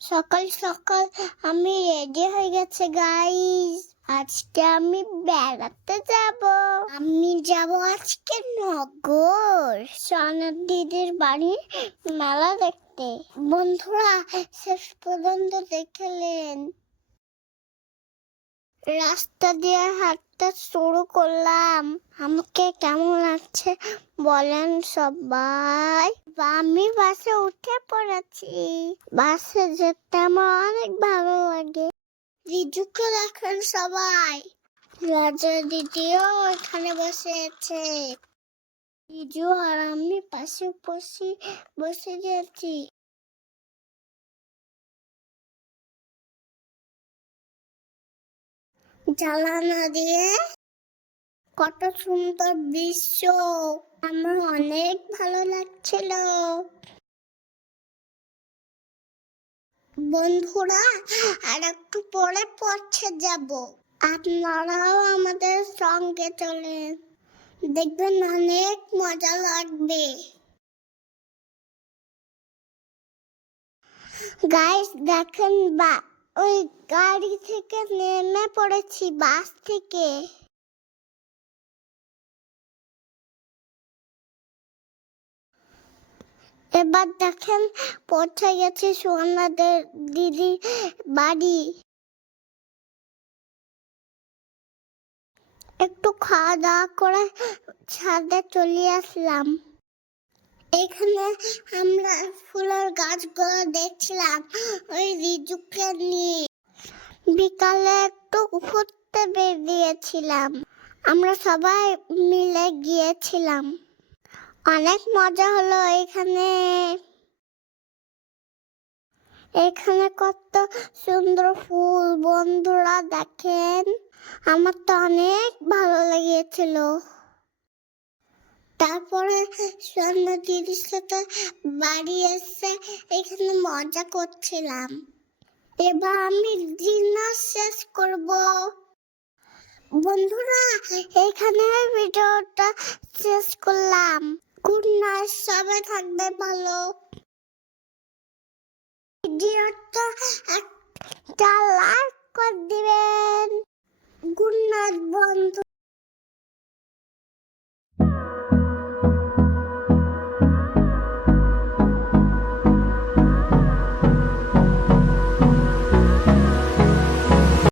সকাল সকাল আমি রেডি হয়ে গেছে গাইস। আজকে আমি বেড়াতে যাব। আমি যাব আজকে নগর সনদ দিদির বাড়ি মেলা দেখতে। বন্ধুরা শেষ পর্যন্ত দেখলেন। রাস্তা দিয়ে হাঁটতে শুরু করলাম। আমাকে কেমন লাগছে বলেন সবাই। আমি বাসে উঠে পড়েছি। বাসে যেতে আমার অনেক ভালো লাগে। রিজুকে দেখেন সবাই। রাজা দিদিও এখানে বসে আছে। রিজু আর আমি পাশে বসে গেছি। জানালা দিয়ে কত সুন্দর দৃশ্য। আমার অনেক ভালো লাগছিল। বন্ধুরা আর একটু পরে পৌঁছে যাব। আপনারাও আমাদের সঙ্গে চলেন, দেখবেন অনেক মজা লাগবে। গাইস দেখেন ওই গাড়ি থেকে নেমে পড়েছি, বাস থেকে। এবার দেখেন পৌঁছে গেছি সোনাদের দিদি বাড়ি। একটু খাওয়া দাওয়া করে ছাদে চলে আসলাম। এখানে আমরা ফুলের গাছগুলো দেখছিলাম ওই রিজুকে নিয়ে। বিকালে একটু ঘুরতে বেরিয়েছিলাম। আমরা সবাই মিলে গিয়েছিলাম। অনেক মজা হলো এখানে। এখানে কত সুন্দর ফুল বন্ধুরা দেখেন। আমার তো অনেক ভালো লেগেছিল। তারপরে সোনা দিদির সাথে বাড়ি এসে এখানে মজা করছিলাম। এবার আমি ডিনার শেষ করব। বন্ধুরা এখানে ভিডিওটা শেষ করলাম। গুড নাইট, সবাই থাকবে ভালো। ভিডিওটা একটা লাইক করে দিবেন। গুড নাইট বন্ধু।